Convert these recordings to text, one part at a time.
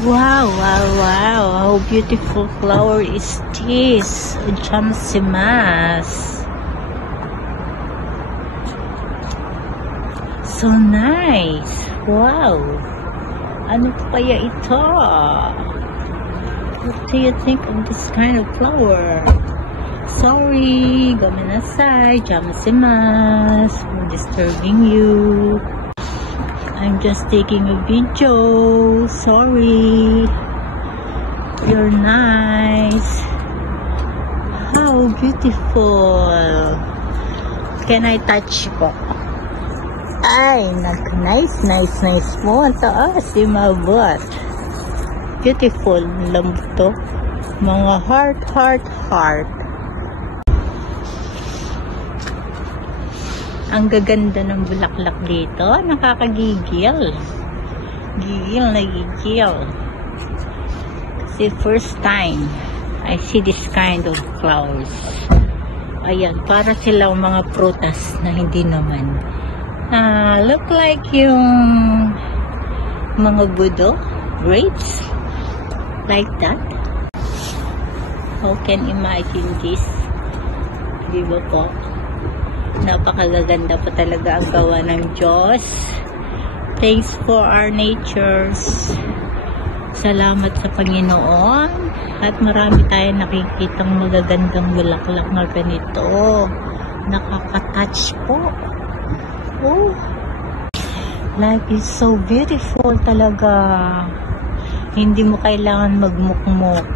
Wow, wow, wow. How beautiful flower is this? Jamsimas. So nice. Wow. Ano po kaya ito? What do you think of this kind of flower? Sorry, gomenasai, jamsimas for disturbing you. I'm just taking a video. Sorry. You're nice. How beautiful. Can I touch po? Ay, nice po. Ang taas, imabot. Beautiful. Lambot to. Mga heart. Ang gaganda ng bulaklak dito. Nakakagigil. Gigil. Kasi first time I see this kind of flowers. Ayan, para silang mga prutas na hindi naman. Look like yung mga budo, grapes. Like that. How can imagine this? Di ba po? Napakagaganda po talaga ang gawa ng Diyos. Thanks for our natures. Salamat sa Panginoon. At marami tayong nakikitang magagandang bulaklak na ganito. Nakaka-touch po. Oh. Life is so beautiful talaga. Hindi mo kailangan magmukmok.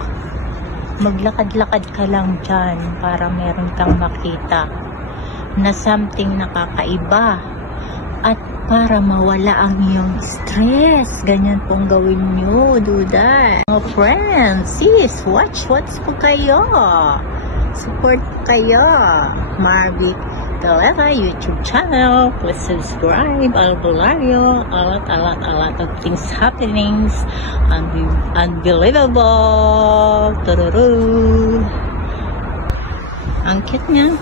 Maglakad-lakad ka lang dyan para meron kang makita na something nakakaiba at para mawala ang iyong stress. Ganyan pong gawin nyo. Do that. Mga friends, sis, watch po kayo. Support po kayo. Marby Galera YouTube channel. Please subscribe. Albulario. A lot of things happenings. Unbelievable. Tururu. Ang cute niya.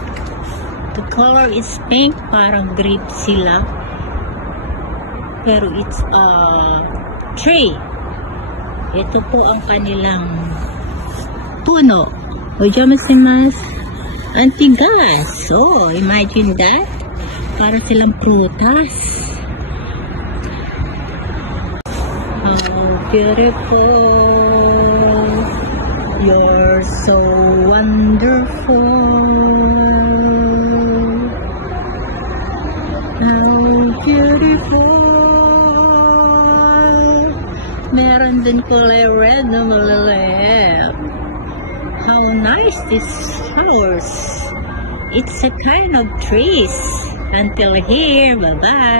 The color is pink, parang grape sila. Pero it's a tree. Ito po ang kanilang puno. Ojamasimasu. Antigas. Oh, imagine that. Para silang prutas. How beautiful. You're so wonderful. How beautiful. Meron din kulay red na maliliit. How nice these flowers. It's a kind of trees. Until here, bye-bye.